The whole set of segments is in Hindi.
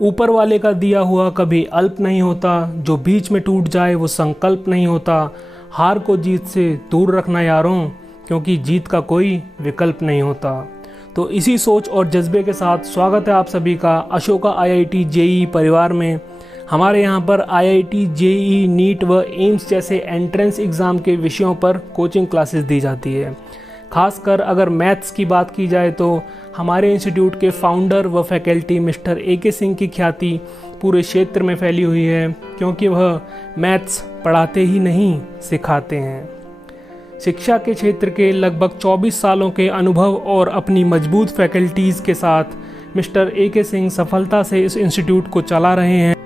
ऊपर वाले का दिया हुआ कभी अल्प नहीं होता, जो बीच में टूट जाए वो संकल्प नहीं होता। हार को जीत से दूर रखना यारों, क्योंकि जीत का कोई विकल्प नहीं होता। तो इसी सोच और जज्बे के साथ स्वागत है आप सभी का अशोका IIT JEE परिवार में। हमारे यहाँ पर IIT JEE नीट व एम्स जैसे एंट्रेंस एग्ज़ाम के विषयों पर कोचिंग क्लासेस दी जाती है। खासकर अगर मैथ्स की बात की जाए तो हमारे इंस्टीट्यूट के फाउंडर व फैकल्टी मिस्टर AK सिंह की ख्याति पूरे क्षेत्र में फैली हुई है, क्योंकि वह मैथ्स पढ़ाते ही नहीं सिखाते हैं। शिक्षा के क्षेत्र के लगभग 24 सालों के अनुभव और अपनी मजबूत फैकल्टीज़ के साथ मिस्टर AK सिंह सफलता से इस इंस्टीट्यूट को चला रहे हैं।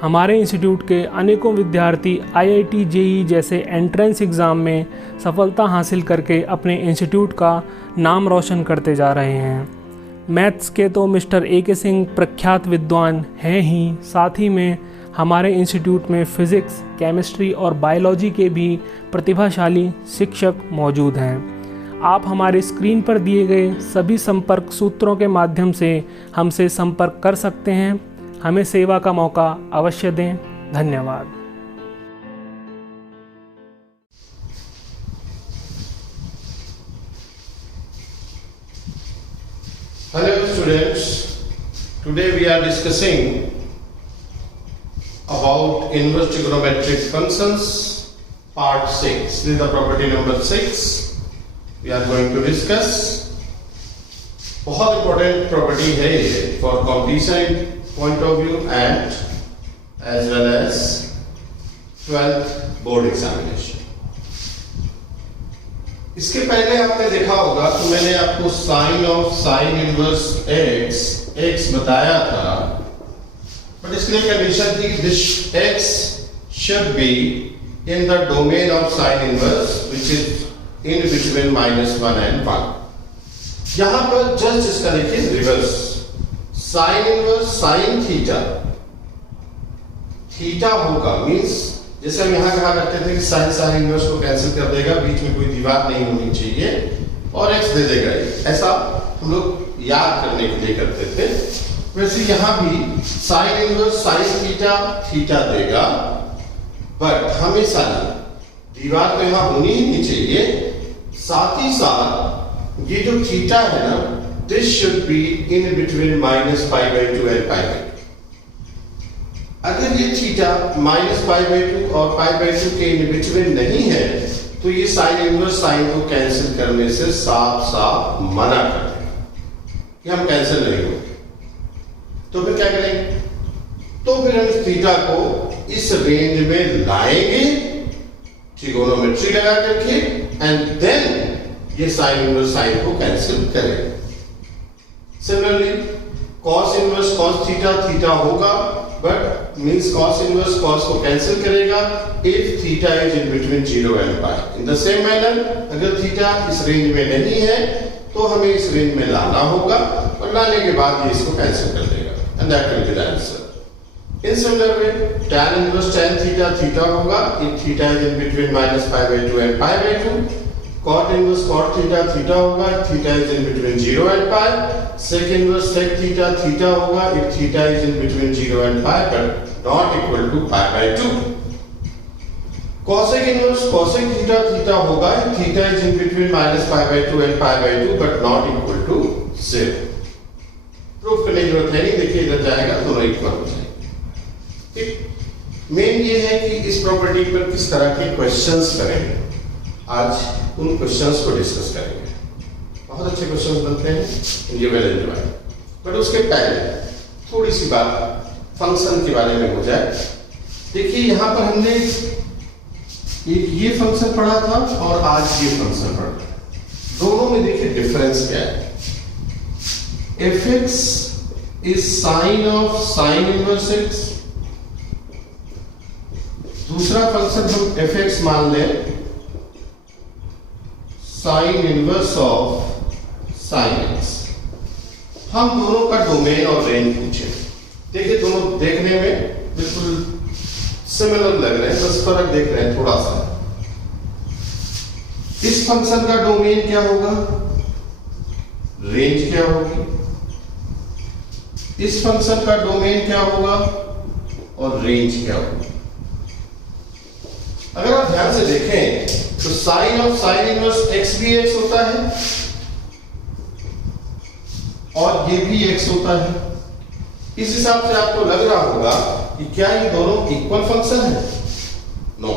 हमारे इंस्टीट्यूट के अनेकों विद्यार्थी IIT JEE जैसे एंट्रेंस एग्ज़ाम में सफलता हासिल करके अपने इंस्टीट्यूट का नाम रोशन करते जा रहे हैं। मैथ्स के तो मिस्टर AK सिंह प्रख्यात विद्वान हैं ही, साथ ही में हमारे इंस्टीट्यूट में फ़िज़िक्स, केमिस्ट्री और बायोलॉजी के भी प्रतिभाशाली शिक्षक मौजूद हैं। आप हमारे स्क्रीन पर दिए गए सभी संपर्क सूत्रों के माध्यम से हमसे संपर्क कर सकते हैं। हमें सेवा का मौका अवश्य दें। धन्यवाद। Hello students, today we are discussing about inverse trigonometric functions part 6. This is the property number 6 we are going to discuss. बहुत important property है ये for competition point of view and as well as 12th board examination. इसके पहले आपने देखा होगा तो मैंने आपको sine of sine inverse x बताया था, बट इसके लिए कंडीशन थी this x should be in the domain of sin inverse which is in between -1 and 1. यहां पर जस्ट इसका देखिए reverse, sign inverse sine theta होगा, मींस जैसे हम यहां कहा करते थे कि साइन साइन इनवर्स को कैंसिल कर देगा, बीच में कोई दीवार नहीं होनी चाहिए और x दे देगा, ऐसा हम लोग याद करने के लिए करते थे। वैसे यहां भी साइन इनवर्स साइन थीटा देगा, बट हमेशा दीवार तो यहां होनी ही नहीं चाहिए। साथ ही साथ ये जो थीटा है ना, this should be in between -π/2 and π/2. अगर ये थीटा -π/2 और π/2 के इन बिटवीन नहीं है तो ये साइन इनवर्स साइन को कैंसिल करने से साफ मना कर देगा कि हम कैंसिल नहीं होंगे। तो फिर क्या करेंगे? तो फिर हम थीटा को इस रेंज में लाएंगे ट्रिगोनोमेट्री लगा करके, एंड देन ये साइन इनवर्स साइन को कैंसिल करेंगे। Similarly cos inverse cos theta होगा, but means cos inverse cos को कैंसिल करेगा if theta is in between 0 and π। In the same manner अगर थीटा इस रेंज में नहीं है तो हमें इस रेंज में लाना होगा, और लाने के बाद ये इसको कैंसिल कर देगा, and that will be the answer. In similar way tan inverse tan theta होगा if theta is in between -π/2 and π/2। cot inverse cot theta होगा if theta is in between 0 and π। sec inverse sec theta होगा if theta is in between 0 and π but not equal to π/2। cosec inverse cosec theta होगा if theta is in between -π/2 and π/2 but not equal to 0। Proof करने की जरूरत है नहीं, देखिए इधर जाएगा दोनों इक्वल हो जाएंगे। ठीक, मेन ये है कि इस प्रॉपर्टी पर किस तरह के क्वेश्चंस करेंगे, आज उन क्वेश्चंस को डिस्कस करेंगे। बहुत अच्छे क्वेश्चंस बनते हैं, ये वेल एंजॉय। बट उसके पहले थोड़ी सी बात फंक्शन के बारे में हो जाए। देखिए यहां पर हमने एक ये फंक्शन पढ़ा था और आज ये फंक्शन पढ़ा था, दोनों में देखिए डिफरेंस क्या है। fx is sine of sine inverse x, दूसरा फंक्शन हम fx मान लें sine inverse of sine x। हम दोनों का डोमेन और रेंज पूछे, देखिए दोनों देखने में बिल्कुल सिमिलर लग रहे हैं, बस फर्क देख रहे हैं थोड़ा सा। इस फंक्शन का डोमेन क्या होगा, रेंज क्या होगी, इस फंक्शन का डोमेन क्या होगा और रेंज क्या होगा। अगर आप ध्यान से देखें तो sine of sine inverse x भी एक्स होता है और ये भी एक्स होता है। इस हिसाब से आपको लग रहा होगा कि क्या ये दोनों इक्वल फंक्शन है। नो,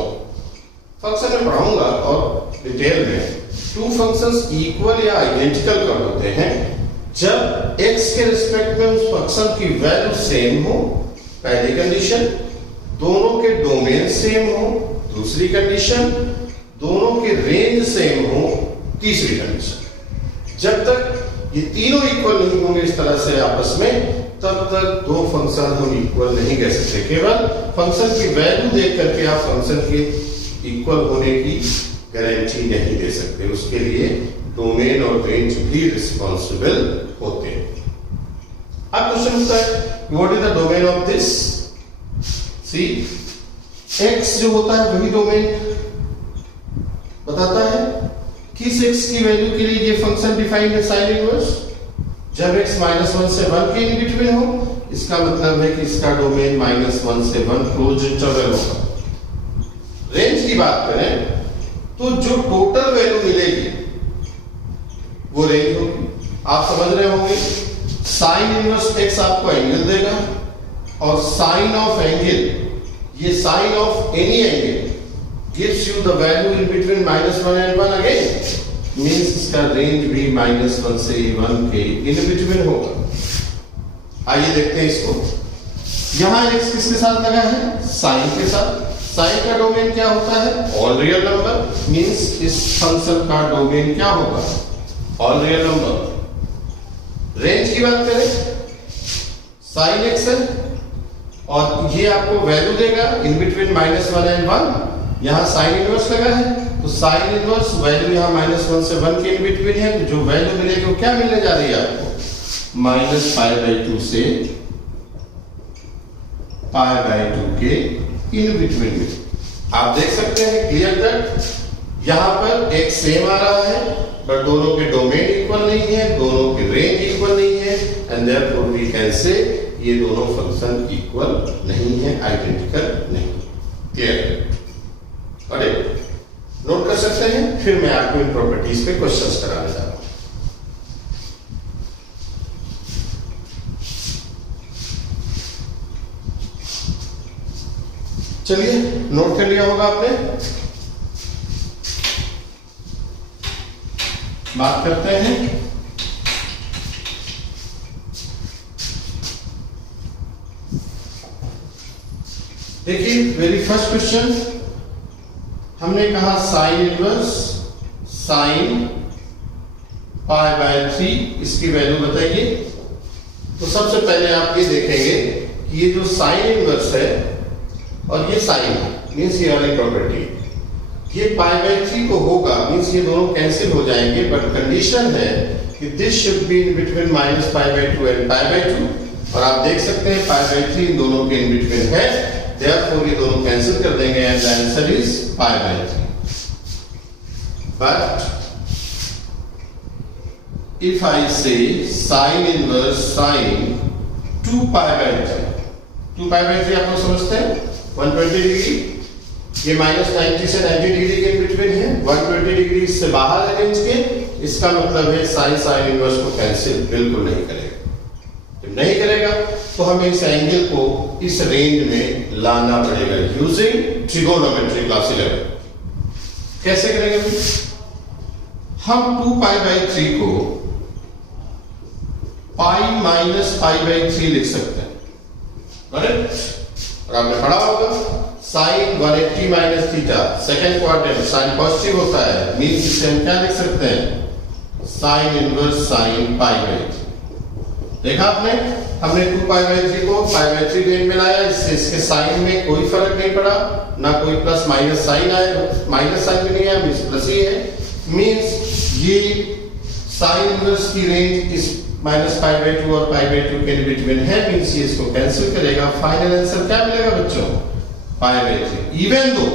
फंक्शन में पढ़ाऊंगा और डिटेल में टू फंक्शंस इक्वल या आइडेंटिकल कब होते हैं, जब x के रिस्पेक्ट में उस फंक्शन की वैल्यू सेम हो, पहली कंडीशन, दोनों के डोमेन सेम हो, दूसरी कंडीशन, दोनों के रेंज सेम हो, तीसरी कंडीशन। जब तक ये तीनों इक्वल नहीं होंगे इस तरह से आपस में, तब तक दो फंक्शन हम इक्वल नहीं कह सकते। केवल फंक्शन की वैल्यू देख करके आप फंक्शन के इक्वल होने की गारंटी नहीं दे सकते। उसके लिए डोमेन और रेंज भी रिस्पॉन्सिबल होते हैं। अब क्वेश्चन उठता है what is the domain of this. See, x जो होता है वही डोमेन बताता है। किस एक्स की वैल्यू के लिए ये फंक्शन डिफाइंड है साइन इनवर्स, जब x -1 से 1 के इन बिटवीन हो, इसका मतलब है कि इसका डोमेन -1 से 1 क्लोज इंटरवल होगा। रेंज की बात करें तो जो टोटल वैल्यू मिलेगी वो रेंज होगी। आप समझ रहे होंगे, साइन इनवर्स x आपको एंगल देगा और साइन ऑफ एंगल, ये sine of any angle gives you the value in between -1 and 1 again, means इसका रेंज भी -1 से 1 के इन बिटवीन होगा। आइए देखते हैं इसको। यहां x किसके साथ लगा है, साइन के साथ। साइन का डोमेन क्या होता है, ऑल रियल नंबर, मीन्स इस फंक्शन का डोमेन क्या होगा, ऑल रियल नंबर। रेंज की बात करें, साइन x है और ये आपको वैल्यू देगा इन बिटवीन -1 एंड 1। यहां साइन इनवर्स लगा है तो साइन इनवर्स वैल्यू यहां -1 से 1 के इन बिटवीन है, तो जो वैल्यू मिलेगी वो क्या मिलने जा रही है आपको, -π/2 से π/2 के इन बिटवीन में। आप देख सकते हैं क्लियर कट, यहां पर एक सेम आ रहा है पर दोनों के डोमेन इक्वल नहीं है, दोनों के रेंज इक्वल नहीं है, and therefore we can say ये दोनों फंक्शन इक्वल नहीं है, आइडेंटिकल नहीं। क्लियर, अरे नोट कर सकते हैं। फिर मैं आपको इन प्रॉपर्टीज पे क्वेश्चंस कराने जा रहा हूं। चलिए, नोट कर लिया होगा आपने। बात करते हैं देखिए, वेरी फर्स्ट क्वेश्चन हमने कहा साइन इनवर्स साइन π/3, इसकी वैल्यू बताइए। तो सबसे पहले आप ये देखेंगे कि ये जो साइन इनवर्स है और ये साइन मीन्स ये वाली प्रॉपर्टी, ये π/3 को होगा, मीन्स ये दोनों कैंसिल हो जाएंगे, बट कंडीशन है कि this should be in between -π/2 and π/2, और आप देख सकते हैं π/3 इन दोनों के इन बिटवीन है, therefore ये दोनों कैंसिल कर देंगे and the answer is π/3। But if I say sin inverse sin 2π/3, 2π/3 आप लोग समझते हैं 120 डिग्री, ये -90 से 90 डिग्री के बिटवीन है, 120 डिग्री इससे बाहर है रेंज के, इसका मतलब है sin इनवर्स को कैंसिल बिल्कुल नहीं करेगा। जब नहीं करेगा तो हमें इस एंगल को इस रेंज में लाना पड़ेगा यूजिंग ट्रिगोनोमेट्री क्लास 11। कैसे करेंगे, हम 2π/3 को π-π/3 लिख सकते हैं, करेक्ट। और आपने पढ़ा होगा sine 180 minus theta, second quadrant sine positive होता है, मींस इसे हम क्या लिख सकते हैं, साइन इनवर्स साइन π/3। देखा आपने, हमने 2π/3 को π/3 रेंज में लाया, इससे इसके साइन में कोई फर्क नहीं पड़ा, ना कोई प्लस माइनस साइन आया, माइनस साइन भी नहीं आया, मींस प्लस ही है, मींस ये साइन इनवर्स की रेंज इस -π/2 और π/2 के बिटवीन है, मींस ये इसको कैंसिल करेगा। फाइनल आंसर क्या मिलेगा बच्चों, π/3। Even though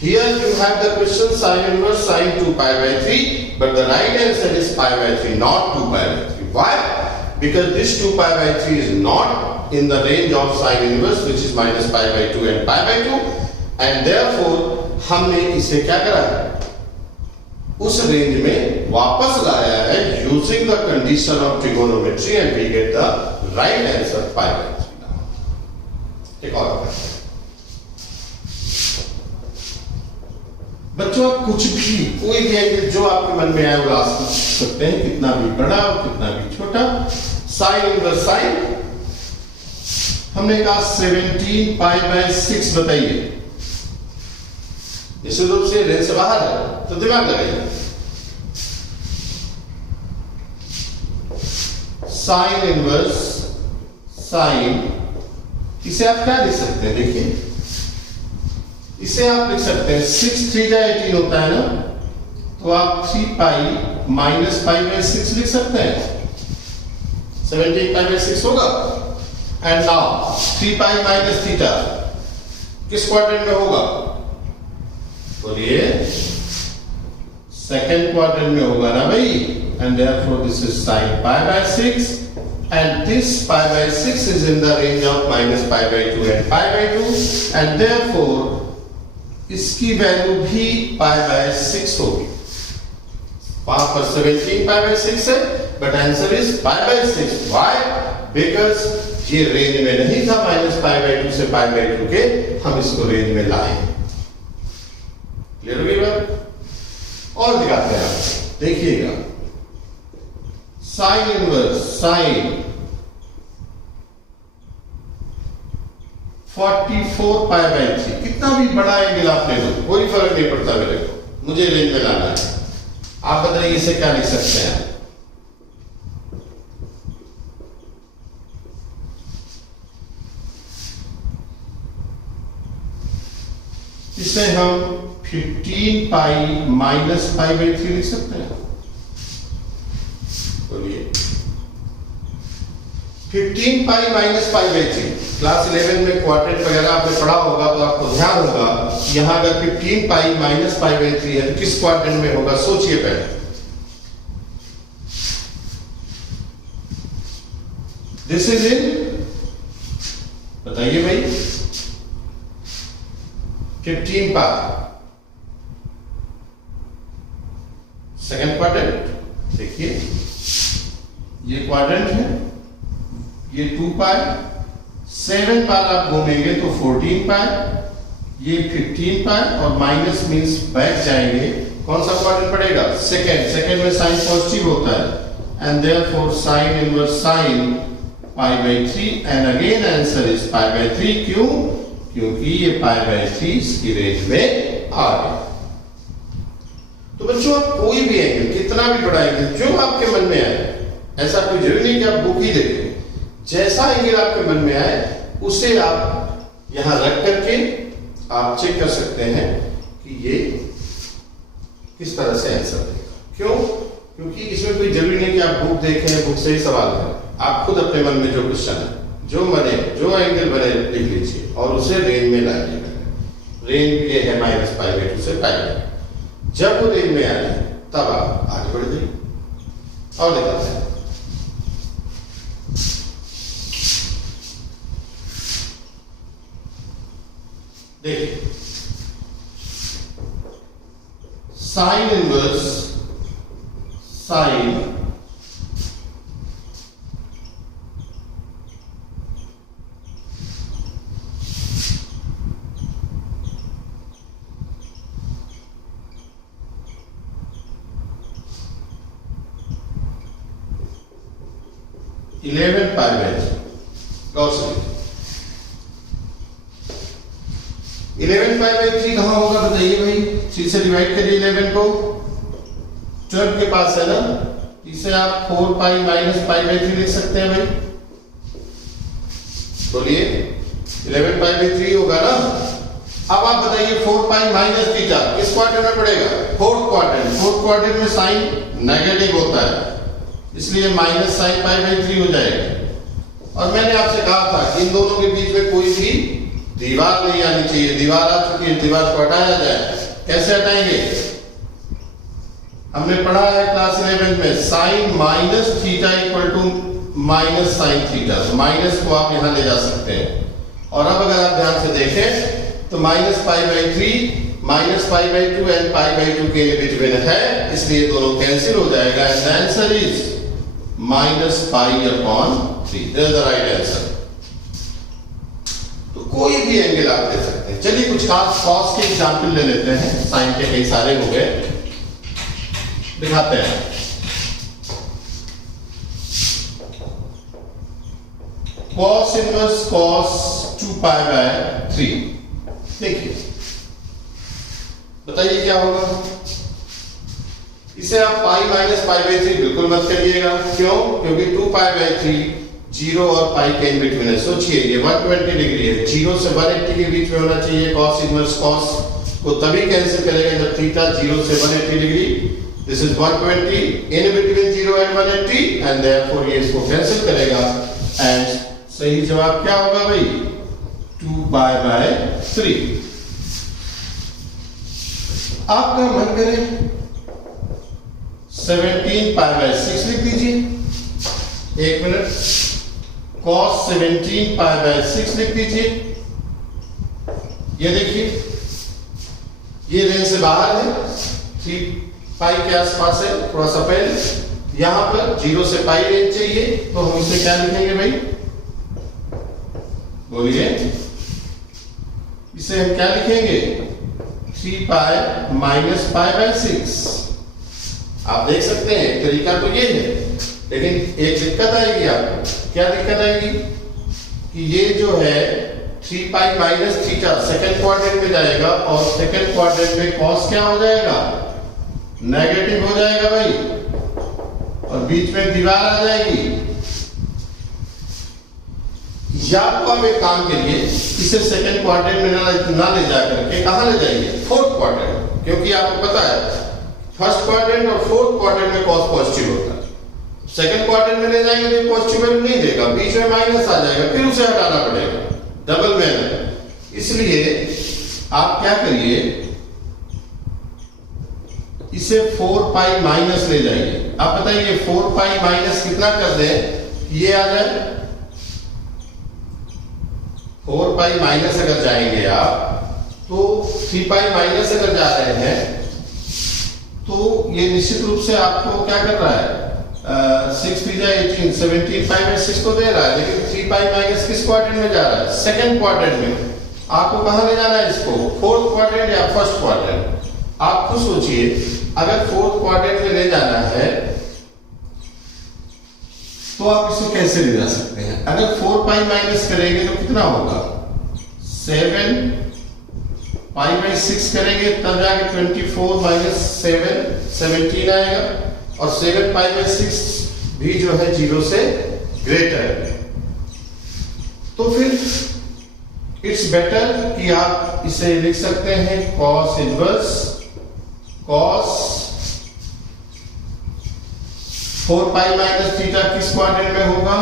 here you have the question sin inverse sin 2π/3, but the right answer is π/3, not 2π/3. Why? because this 2 pi by 3 is not in the range of sin inverse which is minus pi by 2 and pi by 2, and therefore हमने इसे क्या करा है, उस रेंज में वापस लाया है using the condition of trigonometry and we get the right answer pi by 3. एक और करते हैं बच्चों, आप कुछ भी कोई भी एंगल जो आपके मन में आए वो ला सकते हैं, कितना भी बड़ा और कितना भी छोटा. साइन इनवर्स साइन हमने कहा 17 पाई बाय 6 बताइए. निश्चित रूप से रेंज से बाहर है तो दिमाग लगाइए. साइन इनवर्स साइन, इसे आप क्या लिख सकते हैं, देखिए इसे आप लिख सकते हैं 6 3 जा 18 होता है ना, तो आप 3 पाई माइनस पाई बाय 6 लिख सकते हैं. 17 पाई बाय 6 होगा. And now 3 pi minus theta किस क्वाड्रेंट में होगा, बोलिए सेकंड क्वाड्रेंट में होगा ना भाई. And therefore this is sin pi by 6 and this pi by 6 is in the range of minus pi by 2 and pi by 2, and therefore इसकी वैल्यू भी pi by 6 होगी. वहां पर 17 pi by 6 है but answer is pi by 6. why? because ये रेंज में नहीं था minus pi by 2 से pi by 2 के, हम इसको रेंज में लाए. क्लियर हो गई बात? और दिखाते हैं आपको, देखिएगा sign inverse sign 44 pi by 3, कितना भी बड़ा एंगल आप ले लो कोई फर्क नहीं पड़ता मेरे को, मुझे रेंज में लाना है. आप बताइए इसे क्या लिख सकते हैं. इसे हम 15 पाई माइनस पाई बाय 3 लिख सकते हैं. बोलिए 15 pi minus pi by 3. Class 11 में क्वाड्रेंट वगैरह आपने पढ़ा होगा तो आपको ध्यान होगा यहां अगर 15 पाई माइनस पाई बाय 3 है तो किस क्वाड्रेंट में होगा, सोचिए पहले. दिस इज इन, बताइए भाई 15 पाई सेकंड क्वाड्रेंट. देखिए ये क्वाड्रेंट है, ये 2 पाई, 7 बार आप घूमेंगे तो 14 पाई, ये 15 पाई और माइनस मींस बैक जाएंगे. कौन सा क्वाड्रेंट पड़ेगा, सेकंड. सेकंड में साइन पॉजिटिव होता है and therefore sign inverse sine pi by 3 and again answer is pi by 3. क्यों? क्योंकि ये पाई बाय 3 इसकी रेंज में आ गया. तो बच्चों आप कोई भी एंगल, कितना भी बड़ा एंगल जो आपके मन में आए, ऐसा कोई जरूरी नहीं कि आप बुक ही देखें, जैसा एंगल आपके मन में आए उसे आप यहां रख करके आप चेक कर सकते हैं कि ये किस तरह से आंसर देगा. क्यों? क्योंकि इसमें कोई जरूरी नहीं कि आप बुक देखें, बुक से ही सवाल करें. आप खुद अपने मन में जो क्वेश्चन है, जो बने, जो एंगल बने लिख लीजिए और उसे रेंज में लाइए. रेंज ये है माइनस पाई बाय 2 से पाई बाय. जब वो रेंज में आ जाए तब आप आगे बढ़ जाइए. और दिखाते हैं. देखिए sign inverse sign 11 pi by 3. 11 pi by 3 कहां होगा बताइए भाई. 3 से डिवाइड करिए 11 को, 12 के पास है ना, इसे आप 4 पाई माइनस पाई बाय 3 लिख सकते हैं भाई. बोलिए 11 पाई बाय 3 होगा ना. अब आप बताइए 4 पाई माइनस थीटा किस क्वाड्रेंट में पड़ेगा, फोर्थ क्वाड्रेंट. फोर्थ क्वाड्रेंट में साइन नेगेटिव होता है इसलिए माइनस साइन पाई बाय 3 हो जाएगा. और मैंने आपसे कहा था कि इन दोनों के बीच में कोई भी दीवार नहीं आनी चाहिए. दीवार आ चुकी है, दीवार को हटाया जाए. कैसे हटाएंगे, हमने पढ़ा है क्लास 11 में sine minus theta equal to minus sine theta, तो माइनस को आप यहां ले जा सकते हैं। और अब अगर आप ध्यान से देखें तो -π/3 -π/2 एंड π/2 के बिटवीन है, इसलिए दोनों कैंसिल हो जाएगा and the answer is -π/3। That's the right answer. तो कोई भी एंगल आप ले सकते हैं। चलिए कुछ खास कॉस के एग्जांपल ले लेते हैं, साइन के कई सारे हो गए, दिखाते हैं। cos इनवर्स cos 2π/3, देखिए बताइए क्या होगा। इसे आप पाई माइनस π/3 बिल्कुल मत करिएगा। क्यों? क्योंकि 2π/3 0 और पाई के इन बिटवीन है। सोचिए ये 120 डिग्री है, 0 से 180 के बीच में होना चाहिए। cos इनवर्स cos को तभी कैंसिल करेगा जब थीटा 0 से 180 degree, this is 120 in between 0 and 180 and therefore ये इसको कैंसिल करेगा एंड सही जवाब क्या होगा भाई? 2π/3। आपका मन करे 17π/6 लिख दीजिए। एक मिनट, cos 17π/6 लिख दीजिए। ये देखिए ये रेंज से बाहर है, 3 पाई के आसपास है, थोड़ा सा पहले यहां पर 0 से पाई रेंज चाहिए, तो हम इसे क्या लिखेंगे भाई? बोलिए, इसे हम क्या लिखेंगे? 3π माइनस π/6। आप देख सकते हैं एक तरीका तो ये है, लेकिन एक दिक्कत आएगी आपको। क्या दिक्कत आएगी? कि ये जो है 3π माइनस थीटा सेकंड क्वाड्रेंट में जाएगा और सेकंड क्वाड्रेंट में cos क्या हो जाएगा? नेगेटिव हो जाएगा भाई, और बीच में दीवार आ जाएगी। या तो आप एक काम करिए, इसे सेकंड क्वाड्रेंट में ना ले जाकर के कहां ले जाइए? फोर्थ क्वाड्रेंट, क्योंकि आपको पता है फर्स्ट क्वाड्रेंट और फोर्थ क्वाड्रेंट में cos पॉजिटिव होता है। सेकंड क्वाड्रेंट में ले जाएंगे तो पॉजिटिव वैल्यू नहीं देगा, बीच में माइनस आ जाएगा, फिर उसे हटाना पड़ेगा, डबल में। इसलिए आप क्या करिए, इसे 4π माइनस ले जाइए। आप बताइए 4π माइनस कितना कर दें? ये आ जाए 4π माइनस अगर जाएंगे आप तो 3π माइनस अगर जा रहे हैं तो ये निश्चित रूप से आपको क्या कर रहा है? 6 3 18 17π/6 को दे रहा है, लेकिन 3π माइनस किस क्वाड्रेंट में जा रहा है? सेकंड क्वाड्रेंट में। आपको कहां ले जाना है इसको? फोर्थ क्वाड्रेंट या फर्स्ट क्वाड्रेंट? आप खुद सोचिए, अगर फोर्थ क्वाड्रेंट में ले जाना है तो आप इसे कैसे ले जा सकते हैं? अगर 4π माइनस करेंगे तो कितना होगा? 7π/6 करेंगे तब जाके 24 माइनस 7 17 आएगा, और 7π/6 भी जो है 0 से ग्रेटर है। तो फिर इट्स बेटर कि आप इसे लिख सकते हैं cos inverse cos 4π minus theta किस क्वाड्रेंट में होगा?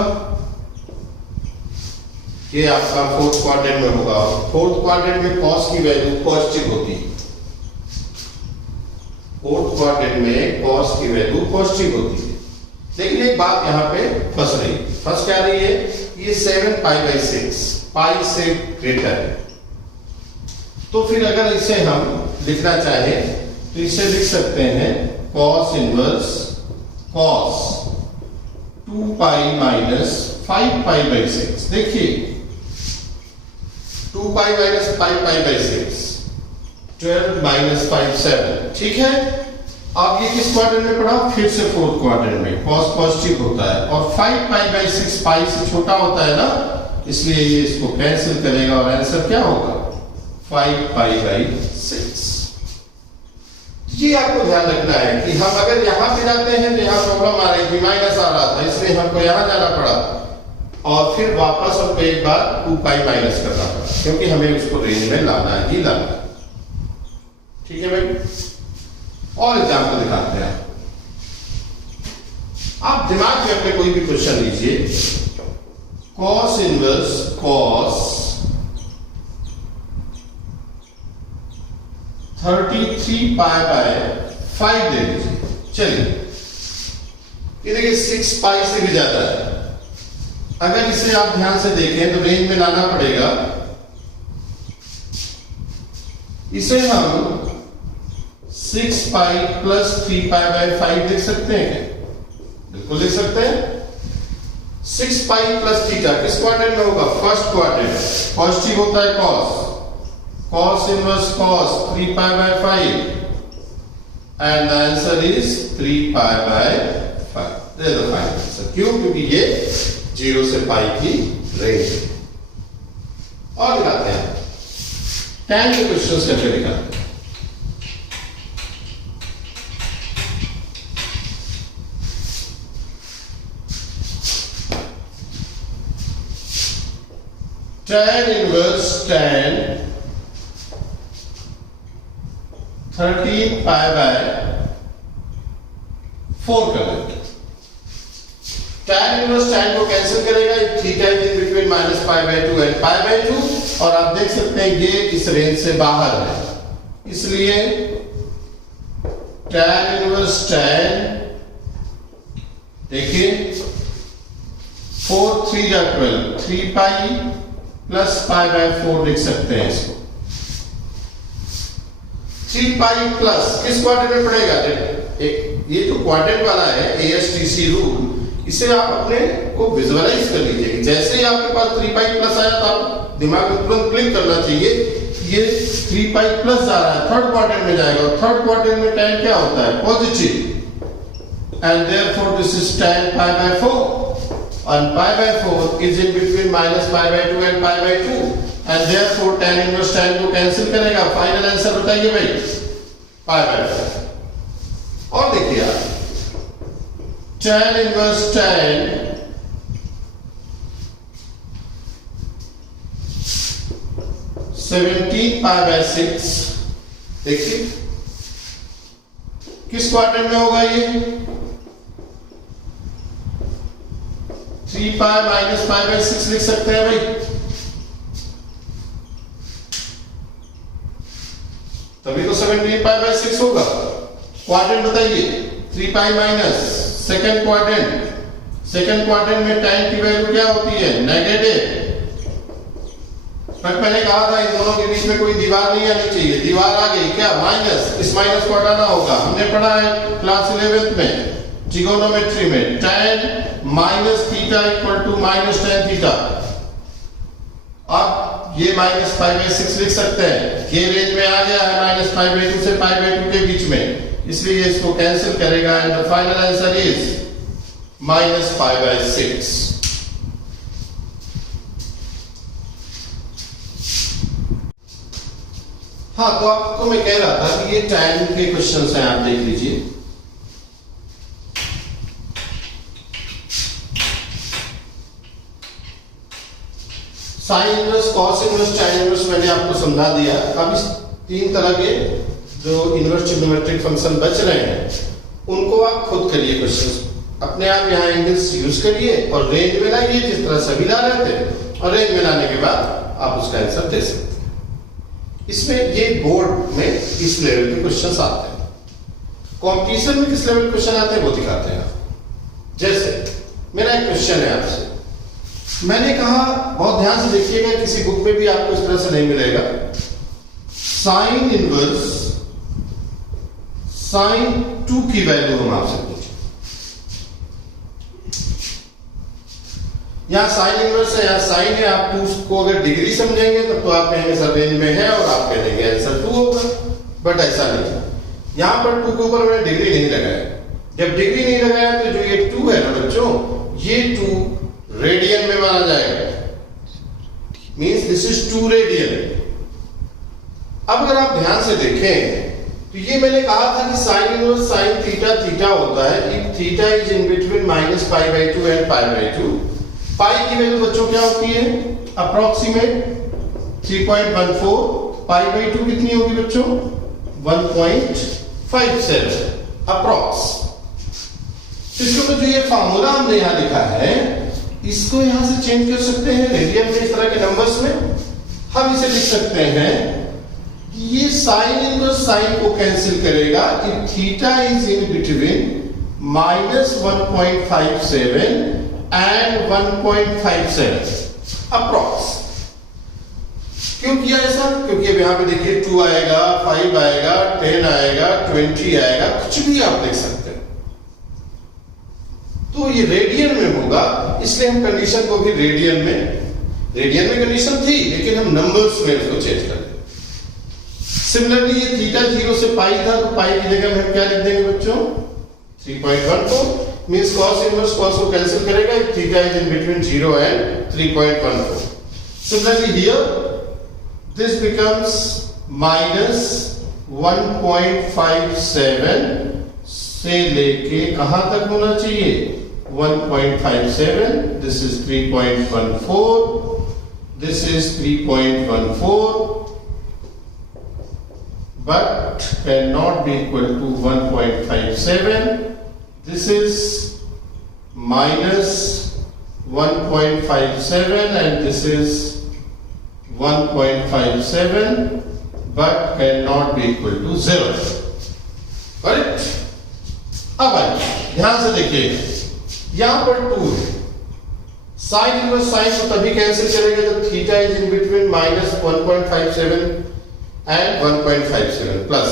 ये आपका फोर्थ क्वाड्रेंट में होगा। फोर्थ क्वाड्रेंट में cos की वैल्यू पॉजिटिव होती है। फोर्थ क्वाड्रेंट में cos की वैल्यू पॉजिटिव होती है। लेकिन एक बात यहां पे फंस रही, फंस क्या रही है? ये 7π/6 पाई से ग्रेटर है, तो फिर अगर इसे हम लिखना चाहें तो इसे लिख सकते हैं cos इनवर्स cos 2π माइनस 5π/6। देखिए 2π माइनस 5π/6 12 माइनस 5 7, ठीक है। अब ये किस क्वाड्रेंट में पढ़ा? फिर से फोर्थ क्वाड्रेंट में। cos पॉजिटिव होता है और 5π/6 पाई से छोटा होता है ना, इसलिए ये इसको कैंसिल करेगा और आंसर क्या होगा? 5π/6। ये आपको ध्यान रखना है कि हम अगर यहां पे जाते हैं तो यहां प्रॉब्लम आ रही थी, माइनस आ रहा था, इसलिए हमको यहां जाना पड़ा और फिर वापस हमको एक बार 2π माइनस करना पड़ा, क्योंकि हमें उसको रेंज में लाना ही लाना। ठीक है भाई, और एग्जाम्पल दिखाते हैं। आप दिमाग में अपने कोई भी क्वेश्चन लीजिए। cos इनवर्स cos 33π/5 दे दीजिए। ये देखिए 6π से भी ज्यादा है, अगर इसे आप ध्यान से देखें तो रेंज में लाना पड़ेगा। इसे हम 6 पाई प्लस 3 पाई बाय 5 लिख सकते हैं क्या? बिल्कुल लिख सकते हैं। 6 पाई प्लस थीटा किस क्वाड्रेंट में होगा? First quadrant. पॉजिटिव होता है cos, cos inverse cos 3 pi by 5 and the answer is 3 pi by 5. This is the final answer. क्यों? क्योंकि ये 0 से पाई की रेंज है। और दिखाते हैं tan के क्वेश्चंस कैसे दिखाते हैं। tan inverse tan 13 pi by 4 कर देंगे। tan इनवर्स tan को कैंसिल करेगा, theta is in between minus pi by 2 and pi by 2, और आप देख सकते हैं ये इस रेंज से बाहर है, इसलिए tan इनवर्स tan, देखिए 4 3 जा 12, 3 पाई प्लस पाई बाय 4 लिख सकते हैं इसको। 3 पाई प्लस किस क्वाड्रेंट में पड़ेगा? एक ये जो क्वाड्रेंट वाला है ASTC रूल, इसे आप अपने को विजुअलाइज कर लीजिए। जैसे ही आपके पास 3 पाई प्लस आया तो आप दिमाग में तुरंत क्लिक करना चाहिए ये 3 पाई प्लस जा रहा है, थर्ड क्वाड्रेंट में जाएगा, और थर्ड क्वाड्रेंट में tan क्या होता है? Positive, and therefore this is tan pi by 4, and pi by 4 is in between minus pi by 2 and pi by 2, and therefore tan inverse tan को कैंसिल करेगा। फाइनल आंसर बताइए भाई, pi by 4। और देखिए आप tan inverse tan 17 pi by 6, देखिए किस क्वाड्रेंट में होगा ये? 3 पाई माइनस पाई बाय 6 लिख सकते हैं भाई, तभी तो 17 पाई बाय 6 होगा। क्वाड्रेंट बताइए, 3 पाई माइनस सेकंड क्वाड्रेंट में tan की वैल्यू क्या होती है? नेगेटिव। मैंने कहा था इन दोनों के बीच में कोई दीवार नहीं आनी चाहिए, दीवार आ गई क्या? माइनस, इस माइनस को हटाना होगा। हमने पढ़ा है क्लास 11th में ट्रिगोनोमेट्री में tan minus theta equal to minus tan theta. अब ये माइनस पाई बाय 6 लिख सकते हैं, ये रेंज में आ गया है माइनस पाई बाय 2 से पाई बाय 2 के बीच में, इसलिए इसको कैंसिल करेगा, and the final answer is minus pi by 6। हाँ, तो आपको मैं कह रहा था कि ये tan के क्वेश्चंस हैं, आप देख लीजिए। Sine inverse, cos inverse, tan inverse मैंने आपको समझा दिया। अब इस 3 तरह के जो इनवर्स ट्रिग्नोमेट्रिक फंक्शन बच रहे हैं उनको आप खुद करिए क्वेश्चंस, अपने आप यहाँ एंगल्स यूज करिए और रेंज में लाइए जिस तरह सभी ला रहे थे, और रेंज में लाने के बाद आप उसका आंसर दे सकते हैं। इसमें ये बोर्ड में इस लेवल के क्वेश्चंस आते हैं। कंपटीशन में किस लेवल क्वेश्चन आते हैं वो दिखाते हैं। जैसे मेरा एक क्वेश्चन है आपसे, मैंने कहा बहुत ध्यान से देखिएगा, किसी बुक में भी आपको इस तरह से नहीं मिलेगा। साइन इनवर्स साइन 2 की वैल्यू हम आपसे पूछे, यहां साइन इनवर्स है, यहां साइन है, आप 2 को अगर डिग्री समझेंगे तब तो आप कहेंगे सर रेंज में है और आप कह देंगे आंसर 2 होगा, बट ऐसा नहीं है। यहां पर 2 के ऊपर मैंने डिग्री नहीं लगाया। जब डिग्री नहीं लगाया तो जो ये 2 है ना बच्चों, ये 2 रेडियन में माना जाएगा, मींस दिस इज 2 रेडियन। अब अगर आप ध्यान से देखें तो ये मैंने कहा था कि sign inverse sine theta theta होता है if theta is in between minus pi by 2 and pi by 2। पाई की वैल्यू बच्चों क्या होती है? अप्रोक्सीमेट 3.14, पाई बाय 2 कितनी होगी बच्चों? 1.57 अप्रोक्स। इसके ऊपर जो ये फार्मूला हमने यहां लिखा है इसको यहां से चेंज कर सकते हैं रेडियन में, इस तरह के नंबर्स में हम इसे लिख सकते हैं कि ये साइन इनवर्स साइन को कैंसिल करेगा if theta is in between -1.57 and 1.57 approx. क्यों किया ऐसा? क्योंकि अब यहां पे देखिए 2 आएगा, 5 आएगा, 10 आएगा, 20 आएगा, कुछ भी आप देख सकते हैं। तो ये रेडियन में होगा, इसलिए हम कंडीशन को भी रेडियन में कंडीशन थी, लेकिन हम नंबर्स में इसको चेंज कर देंगे। सिमिलरली ये थीटा 0 से पाई था, तो पाई की जगह में हम क्या लिख देंगे बच्चों? 3.14 मींस cos इनवर्स cos को कैंसिल करेगा, theta is in between 0 and 3.14। Similarly here this becomes minus 1.57 से लेके कहां तक होना चाहिए? 1.57, this is 3.14, this is 3.14, but cannot be equal to 1.57. This is minus 1.57 and this is 1.57, but cannot be equal to 0. Correct? अब आइए ध्यान से देखिए, यहां पर 2 है, साइन इनवर्स साइन को तभी कैंसिल करेगा जब theta is in between minus 1.57 and 1.57 plus,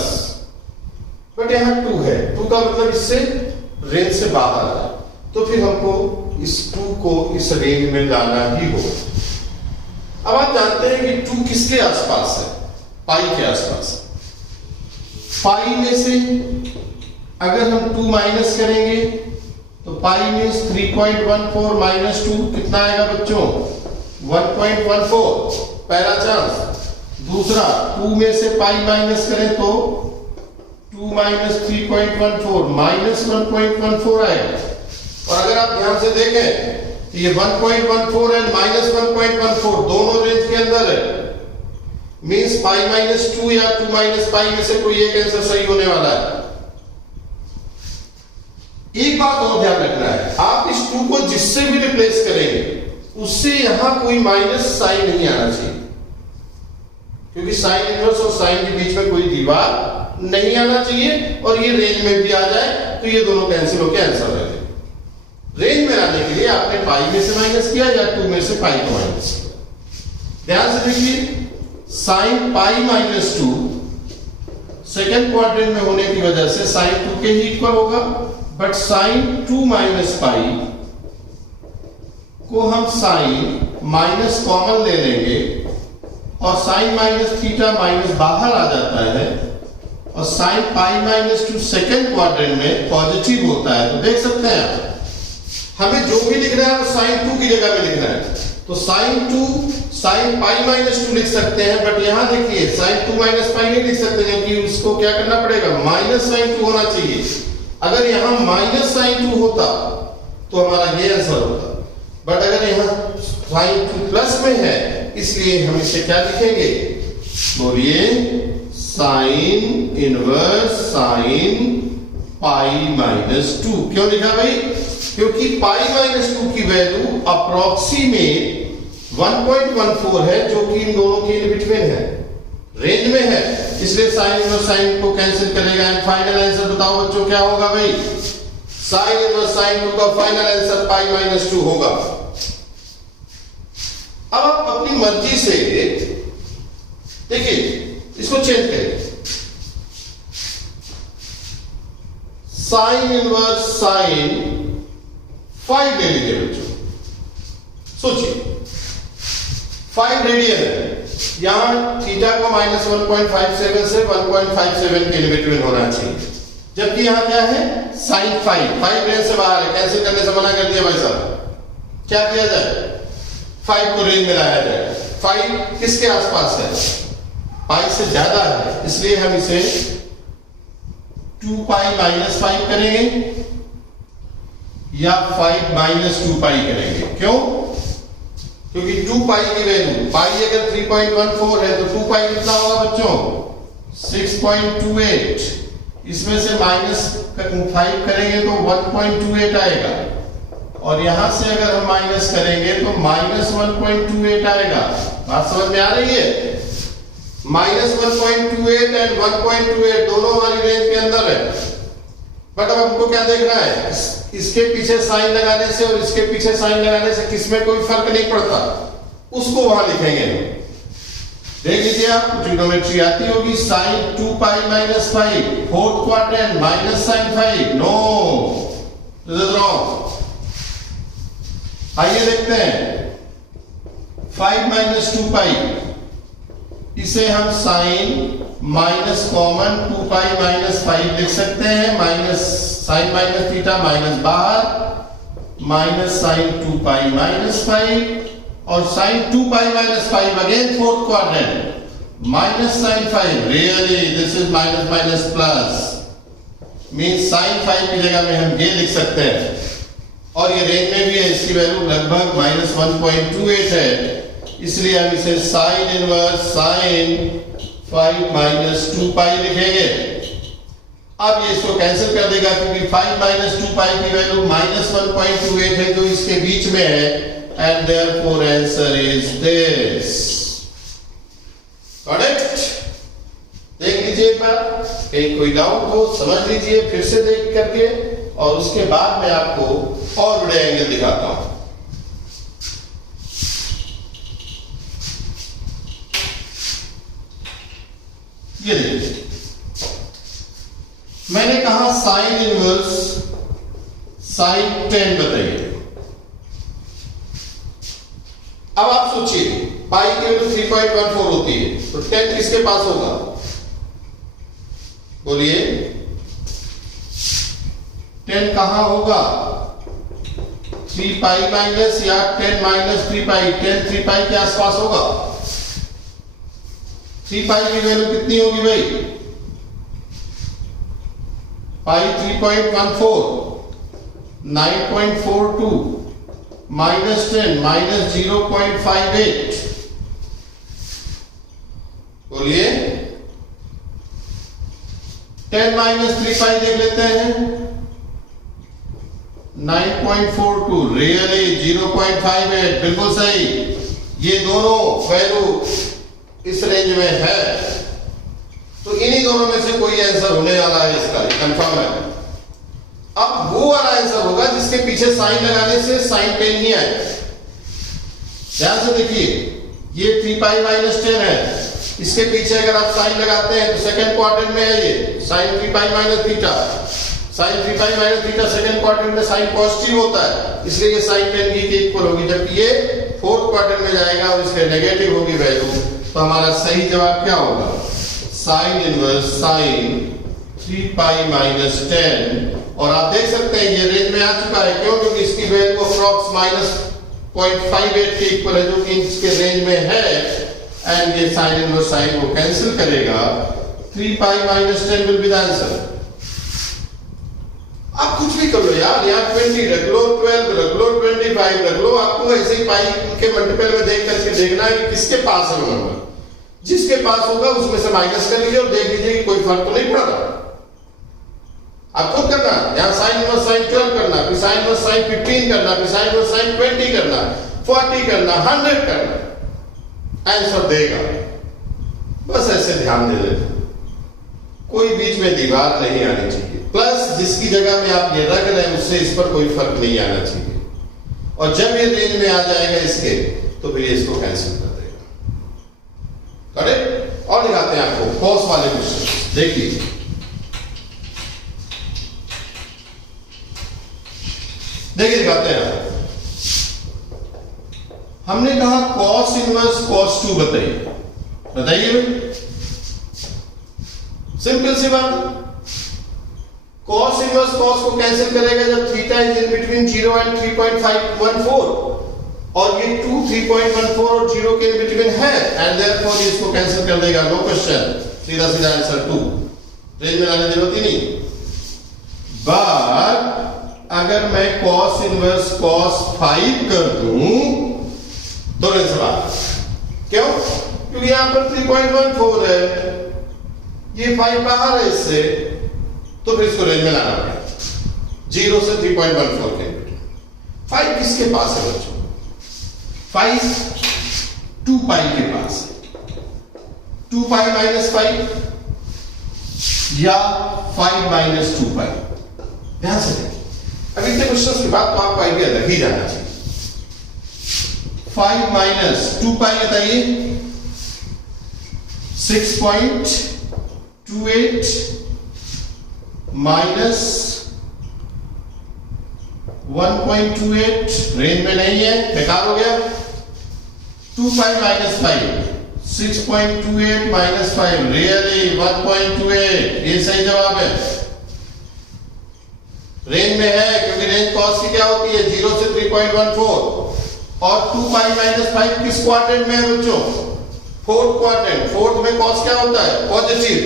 but यहां 2 है, 2 का मतलब इससे रेंज से बाहर है, तो फिर हमको इस 2 को इस रेंज में लाना ही होगा। अब आप जानते हैं कि 2 किसके आसपास है? पाई के आसपास। पाई में से अगर हम 2 माइनस करेंगे तो पाई मींस 3.14 माइनस 2 कितना आएगा बच्चों? 1.14, पहला चांस। दूसरा 2 में से पाई माइनस करें तो 2 माइनस 3.14 माइनस 1.14 आएगा। और अगर आप ध्यान से देखें ये 1.14 एंड माइनस 1.14 दोनों रेंज के अंदर है, मींस पाई माइनस 2 या 2 माइनस पाई में से कोई एक आंसर सही होने वाला है। एक बात और ध्यान रखना है, आप इस 2 को जिससे भी रिप्लेस करेंगे उससे यहां कोई माइनस साइन नहीं आना चाहिए, क्योंकि साइन इनवर्स और साइन के बीच में कोई दीवार नहीं आना चाहिए, और ये रेंज में भी आ जाए तो ये दोनों कैंसिल होकर आंसर रह जाए। रेंज में लाने के लिए आपने पाई में से माइनस किया या 2 में से पाई को माइनस किया। ध्यान से देखिए, sine pi minus 2 second quadrant में होने की वजह से साइन 2 के ही इक्वल होगा, बट साइन 2 माइनस पाई को हम साइन माइनस कॉमन ले लेंगे और साइन माइनस थीटा माइनस बाहर आ जाता है, और sine pi minus 2 second quadrant में पॉजिटिव होता है। तो देख सकते हैं आप, हमें जो भी लिखना है वो साइन 2 की जगह में लिखना है, तो साइन 2 साइन पाई माइनस 2 लिख सकते हैं, बट यहां देखिए साइन 2 माइनस पाई नहीं लिख सकते, क्योंकि उसको क्या करना पड़ेगा? माइनस साइन 2 होना चाहिए। अगर यहां माइनस साइन 2 होता तो हमारा ये आंसर होता, बट अगर यहां साइन 2 प्लस में है, इसलिए हम इसे क्या लिखेंगे? बोलिए, sign inverse sine pi minus 2। क्यों लिखा भाई? क्योंकि पाई माइनस 2 की वैल्यू अप्रोक्सीमेट 1.14 है, जो कि इन दोनों के बिटवीन है, रेंज में है, इसलिए साइन इनवर्स साइन को कैंसिल करेगा। एंड फाइनल आंसर बताओ बच्चों क्या होगा भाई? साइन इनवर्स साइन 2 का फाइनल आंसर पाई माइनस 2 होगा। अब आप अपनी मर्जी से देखिए, इसको चेंज करें, साइन इनवर्स साइन 5 ले लीजिए बच्चों। सोचिए 5 रेडियन है, यहां थीटा को माइनस 1.57 से 1.57 के बिटवीन होना चाहिए, जबकि यहां क्या है? साइन 5 रेंज से बाहर है, कैंसिल करने से मना कर दिया भाई साहब। क्या किया जाए? 5 को रेंज में लाया जाए। 5 किसके आसपास है? पाई से ज्यादा है, इसलिए हम इसे 2 पाई माइनस 5 करेंगे या 5 माइनस 2 पाई करेंगे। क्यों? क्योंकि 2 पाई की वैल्यू, पाई अगर 3.14 है तो 2 पाई कितना होगा बच्चों? 6.28। इसमें से माइनस 5 करेंगे तो 1.28 आएगा, और यहां से अगर हम माइनस करेंगे तो माइनस 1.28 आएगा। बात समझ में आ रही है? माइनस 1.28 एंड 1.28 दोनों हमारी रेंज के अंदर है, बट अब हमको क्या देखना है, इसके पीछे साइन लगाने से और इसके पीछे साइन लगाने से किसमें कोई फर्क नहीं पड़ता, उसको वहां लिखेंगे। देख लीजिए आप, ट्रिग्नोमेट्री आती होगी, sine 2 pi minus 5 fourth quadrant minus sine 5, no this is wrong. आइए देखते हैं 5 माइनस 2 पाई, इसे हम sine minus common 2 pi minus 5 लिख सकते हैं, minus sine minus theta minus बाहर माइनस साइन 2 पाई माइनस 5 और sine 2 pi minus 5 again fourth quadrant minus sine 5, really this is minus minus plus means sine 5 की जगह में हम ये लिख सकते हैं और ये रेंज में भी है, इसकी वैल्यू लगभग माइनस 1.28 है, इसलिए हम इसे साइन इनवर्स साइन 5 माइनस 2 पाई लिखेंगे। अब ये इसको कैंसिल कर देगा क्योंकि 5 माइनस 2 पाई की वैल्यू माइनस 1.28 है जो इसके बीच में है, and therefore answer is this. Correct? देख लीजिए एक बार, कहीं कोई डाउट हो समझ लीजिए फिर से देख करके, और उसके बाद मैं आपको और बड़े एंगल दिखाता हूं। ये देखिए, मैंने कहा साइन इनवर्स साइन 10 बताइए। अब आप सोचिए पाई की वैल्यू 3.14 होती है तो 10 किसके पास होगा, बोलिए 10 कहां होगा, 3 पाई माइनस या 10 माइनस 3 पाई, 10 3 पाई के आसपास होगा। 3 पाई की वैल्यू कितनी होगी भाई, पाई 3.14 9.42 माइनस 10 माइनस 0.58, बोलिए 10 माइनस 3 पाई देख लेते हैं, 9.42, रियली 0.58, बिल्कुल सही। ये दोनों वैल्यू इस रेंज में है तो इन्हीं दोनों में से कोई आंसर होने वाला है, इसका कंफर्म है। अब वो वाला आंसर होगा जिसके पीछे साइन लगाने से साइन 10 ही आए। ध्यान से देखिए, ये 3 पाई माइनस 10 है, इसके पीछे अगर आप साइन लगाते हैं तो सेकंड क्वाड्रेंट में है ये sine 3 pi minus theta, sine 3 pi minus theta second quadrant में साइन पॉजिटिव होता है, इसलिए ये साइन 10 की इक्वल होगी, जबकि ये फोर्थ क्वाड्रेंट में जाएगा और इसके नेगेटिव होगी वैल्यू, तो हमारा सही जवाब क्या होगा, sign inverse sign 3 pi minus 10। और आप देख सकते हैं ये रेंज में आ चुका है, क्यों, क्योंकि इसकी वैल्यू अप्रॉक्स माइनस 0.58 के इक्वल है जो कि इसके रेंज में है, एंड ये साइन इनवर्स साइन को कैंसिल करेगा, 3 pi minus 10 will be the answer. आप कुछ भी कर लो यार, यहाँ 20 रख लो, 12 रख लो, 25 रख लो, आपको ऐसे ही पाई के मल्टीपल में देख करके देखना है कि किसके पास है नंबर, जिसके पास होगा उसमें से माइनस कर लीजिए और देख लीजिए कि कोई फर्क तो नहीं पड़ रहा। आप खुद करना, यहाँ साइन इनवर्स साइन 12 करना, फिर साइन इनवर्स साइन 15 करना, फिर साइन इनवर्स साइन 20 करना, 40 करना, 100 करना, आंसर देगा। बस ऐसे ध्यान दे देते, कोई बीच में दीवार नहीं आनी चाहिए, प्लस जिसकी जगह में आप ये रख रहे हैं उससे इस पर कोई फर्क नहीं आना चाहिए, और जब ये रेंज में आ जाएगा इसके तो फिर इसको कैंसिल कर देगा। करेक्ट? और दिखाते हैं आपको कॉस वाले क्वेश्चन, देखिए देखिए दिखाते हैं। हमने कहा कॉस इनवर्स कॉस 2 बताइए, बताइए भाई, सिंपल सी बात, कॉस इनवर्स कॉस को कैंसिल करेगा जब theta is in between 0 and 3.514, और ये 2 3.14 और 0 के बिटवीन है, एंड देयरफॉर इसको कैंसिल कर देगा, नो क्वेश्चन, सीधा सीधा आंसर 2, रेंज में लाने की जरूरत ही नहीं। बट अगर मैं cos इनवर्स cos 5 कर दूं तो रेंज से बाहर, क्यों, क्योंकि यहां पर 3.14 है, ये 5 बाहर है इससे, तो फिर इसको रेंज में लाना पड़ेगा 0 से 3.14 के। 5 किसके पास है बच्चों, 5 2 पाई के पास है, 2 पाई माइनस 5 या 5 माइनस 2 पाई, ध्यान से देखिए, अब इतने क्वेश्चंस के बाद तो आपको आइडिया लग ही जाना चाहिए। 5 माइनस 2 पाई बताइए, 6.28 माइनस 1.28 रेंज में नहीं है, बेकार हो गया। 2 पाई माइनस 5, 6.28 माइनस 5, रियली 1.28, ये सही जवाब है, रेंज में है, क्योंकि रेंज कॉस की क्या होती है 0 से 3.14, और 2 पाई माइनस 5 किस क्वाड्रेंट में है बच्चों? Fourth quadrant. फोर्थ में कॉस क्या होता है? पॉजिटिव,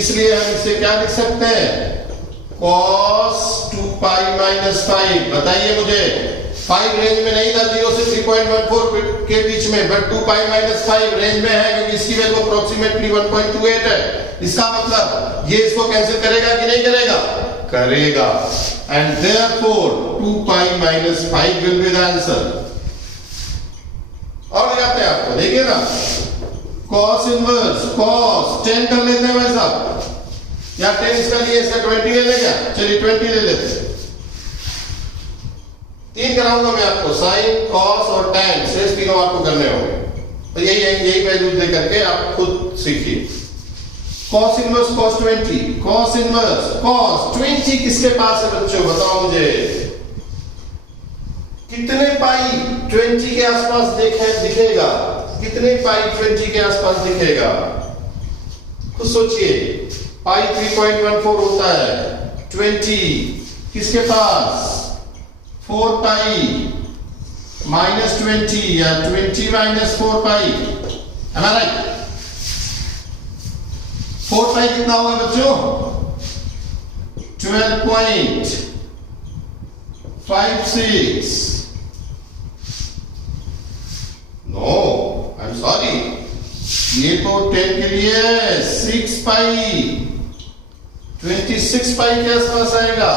इसलिए हम इसे क्या लिख सकते हैं? cos 2 pi minus 5। बताइए मुझे, 5 रेंज में नहीं था 0 से 3.14 के बीच में, बट 2 पाई माइनस 5 रेंज में है, क्योंकि इसकी वैल्यू अप्रोक्सीमेटली 1.28 है। इसका मतलब ये इसको कैंसिल करेगा कि नहीं करेगा? करेगा, and therefore 2 pi minus 5 will be the answer. और लगाते हैं आपको, देखिए ना, cos इनवर्स cos 10 कर लेते हैं भाई साहब, या 10 इसका लिए इसका 20 ले लेगा, चलिए 20 ले लेते हैं। 3 कराऊंगा मैं आपको, sin, cos और tan, शेष तीनों आपको करने होंगे, तो यही वैल्यूज दे करके आप खुद सीखिए। cos inverse cos 20, cos inverse cos 20 किसके पास है बच्चों, बताओ मुझे, कितने पाई 20 के आसपास दिखेगा? कितने पाई 20 के आसपास दिखेगा? खुद सोचिए, पाई 3.14 होता है, 20 किसके पास? 4 पाई माइनस 20 या 20 minus 4 pi, am I right? 4 पाई कितना होगा बच्चों? 12.56। नो, आई एम सॉरी, ये तो 10 के लिए 6 पाई, 26 पाई के आसपास आएगा।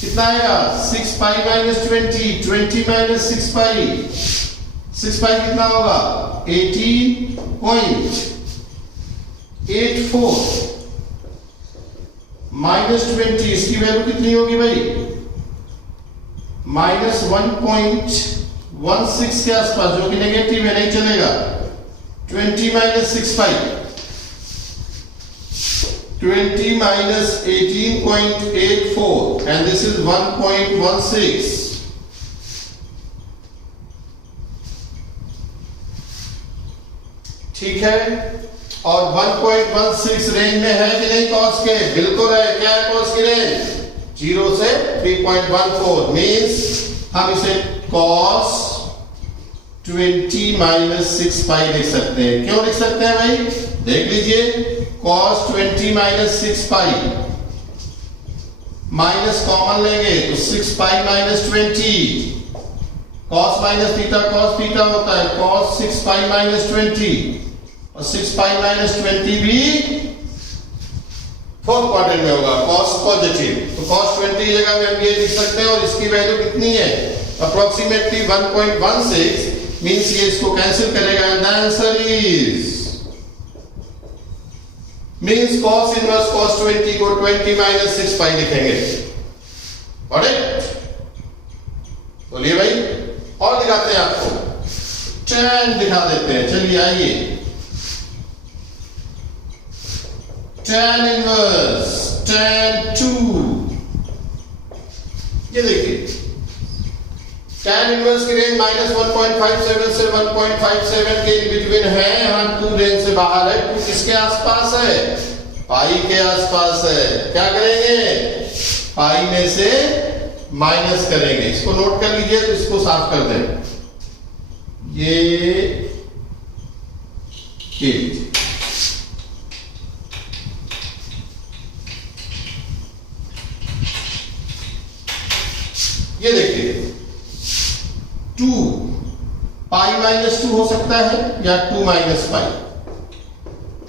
कितना आएगा? 6 पाई माइनस 20, 20 माइनस 6 पाई, 6 पाई कितना होगा? 18.84 माइनस 20, इसकी वैल्यू कितनी होगी भाई? माइनस 1.16 के आसपास, जो कि नेगेटिव है, नहीं चलेगा। 20 minus 6 pi, 20 minus 18.84 and this is 1.16. ठीक है, और 1.16 रेंज में है कि नहीं कॉस के? बिल्कुल है। क्या है कॉस की रेंज? 0 से 3.14 मींस हम इसे कॉस 20 माइनस 6 पाई लिख सकते हैं। क्यों लिख सकते हैं भाई? देख लीजिए, cos 20 माइनस 6 पाई, माइनस कॉमन लेंगे तो 6 pi minus 20, cos minus theta cos theta होता है, cos 6 पाई माइनस 20, और 6 पाई माइनस 20 भी फोर्थ क्वाड्रेंट में होगा, cos पॉजिटिव, तो cos 20 की जगह में हम ये लिख सकते हैं, और इसकी वैल्यू कितनी है? अप्रोक्सीमेटली 1.16 मींस ये इसको कैंसिल करेगा, and the answer is means cos inverse cos 20 को 20 माइनस 6 पाई लिखेंगे। ऑलराइट, बोलिए भाई, और दिखाते हैं आपको, tan दिखा देते हैं। चलिए आइए, tan इनवर्स tan 2, ये देखिए, tan इनवर्स की रेंज माइनस 1.57 से 1.57 के बिटवीन है, हम 2 रेंज से बाहर है। 2 किसके आसपास है? पाई के आसपास है। क्या करेंगे? पाई में से माइनस करेंगे। इसको नोट कर लीजिए, तो इसको साफ कर दें। ये देखिए, 2 पाई माइनस 2 हो सकता है, या 2 माइनस पाई।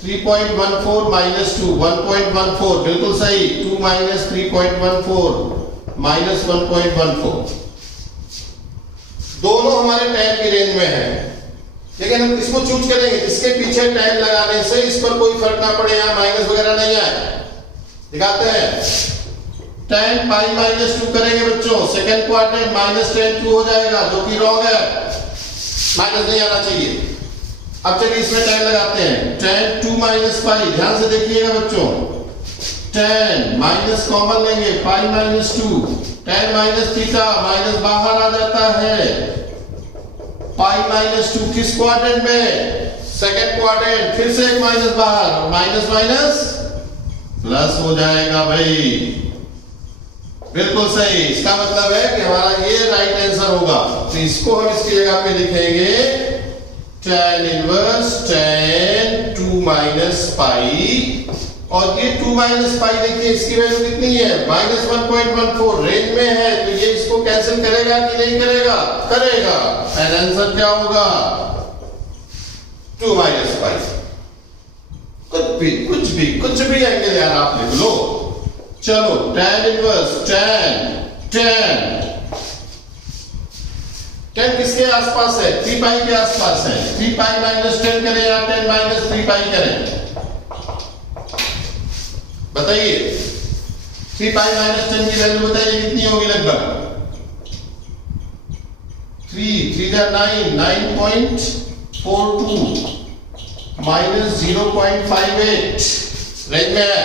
3.14 माइनस 2 1.14, बिल्कुल सही। 2 माइनस 3.14 माइनस 1.14, दोनों हमारे tan की रेंज में है, लेकिन हम इसको चूज करेंगे इसके पीछे tan लगाने से इस पर कोई फर्क ना पड़े, यहां माइनस वगैरह नहीं आए। दिखाते हैं, tan पाई माइनस 2 करेंगे बच्चों, सेकंड क्वाड्रेंट माइनस tan 2 हो जाएगा, जो कि रॉन्ग है, माइनस नहीं आना चाहिए। अब चलिए इसमें tan लगाते हैं, tan 2 माइनस पाई, ध्यान से देखिएगा बच्चों, tan माइनस कॉमन लेंगे, pi minus 2, tan minus theta, minus बाहर आ जाता है, पाई माइनस 2 किस क्वाड्रेंट में, सेकंड क्वाड्रेंट, फिर से एक माइनस बाहर, माइनस माइनस प्लस हो जाएगा भाई, बिल्कुल सही। इसका मतलब है कि हमारा ये राइट आंसर होगा। तो इसको हम इसकी जगह पे लिखेंगे tan inverse tan 2 minus pi, और ये 2 माइनस पाई देखिए इसकी वैल्यू कितनी है, -1.14 रेंज में है, तो ये इसको कैंसिल करेगा कि नहीं करेगा, करेगा। एंड आंसर क्या होगा, 2 माइनस पाई। कुछ भी एंगल यार आप लिख लो। चलो tan इनवर्स tan किसके आसपास है, 3 पाई के आसपास है, 3 पाई माइनस 10 करें या tan माइनस 3 पाई करें, बताइए। 3 पाई माइनस 10 की वैल्यू बताइए कितनी होगी, लगभग 3 9 9.42 माइनस 0.58 रेंज में है।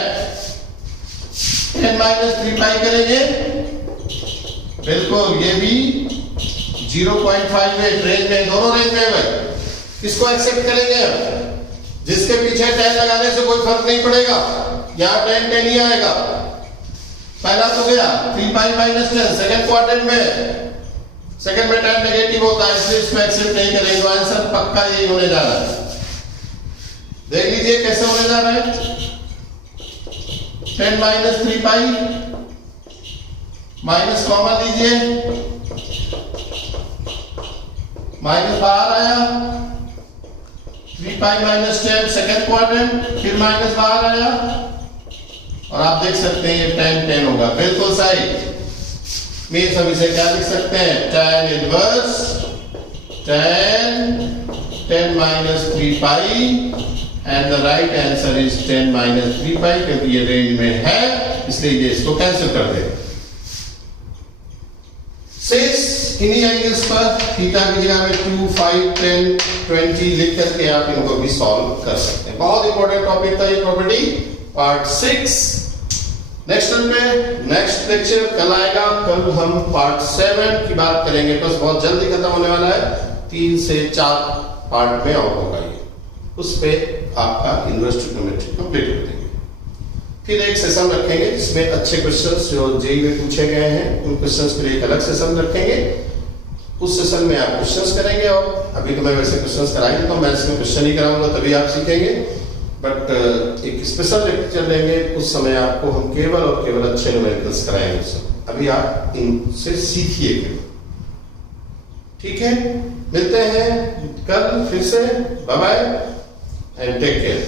10 माइनस 3 पाई करेंगे, बिल्कुल ये भी 0.58 रेंज में, दोनों रेंज में है। इसको एक्सेप्ट करेंगे, जिसके पीछे 10 लगाने से कोई फर्क नहीं पड़ेगा, यहां 10 ही आएगा। पहला तो गया 3 पाई माइनस 10, सेकंड क्वाड्रेंट में, सेकंड में 10 नेगेटिव होता है, इसलिए इसको एक्सेप्ट नहीं करेंगे, तो आंसर पक्का यही होने जा रहा है। देख लीजिए कैसे होने जा रहा है, 10 माइनस 3 पाई, माइनस कॉमन लीजिए, माइनस बाहर आया, 3 पाई माइनस 10 सेकंड क्वाड्रेंट, फिर माइनस बाहर आया, और आप देख सकते हैं ये tan होगा, बिल्कुल सही। मीन्स हम इसे क्या लिख सकते हैं, tan inverse tan 10 minus 3 pi, and the right answer is 10 minus 3 पाई, क्योंकि ये रेंज में है, इसलिए ये इसको कैंसिल कर दे। शेष इन्हीं एंगल्स पर थीटा की जगह में 2, 5, 10, 20 लिख करके आप इनको भी सॉल्व कर सकते हैं। बहुत इंपॉर्टेंट टॉपिक था ये प्रॉपर्टी, पार्ट 6। नेक्स्ट लेक्चर कल आएगा, कल हम पार्ट 7 की बात करेंगे, बस बहुत जल्दी खत्म होने वाला है, 3 से 4 पार्ट में आउट होगा ये, उस पे आपका इनवर्स ट्रिग्नोमेट्री कंप्लीट कर देंगे। फिर एक सेशन रखेंगे जिसमें अच्छे क्वेश्चंस जो जेईई में पूछे गए हैं, उन क्वेश्चंस के लिए एक अलग सेशन रखेंगे, उस सेशन में आप क्वेश्चंस करेंगे। और अभी तो मैं वैसे क्वेश्चंस कराएंगे, तो मैं इसमें क्वेश्चन ही कराऊंगा, तभी आप सीखेंगे, बट एक स्पेशल लेक्चर लेंगे, उस समय आपको हम केवल और केवल अच्छे न्यूमेरिकल्स कराएंगे। अभी आप इनसे सीखिए, ठीक है। मिलते हैं कल फिर से, bye bye and take care.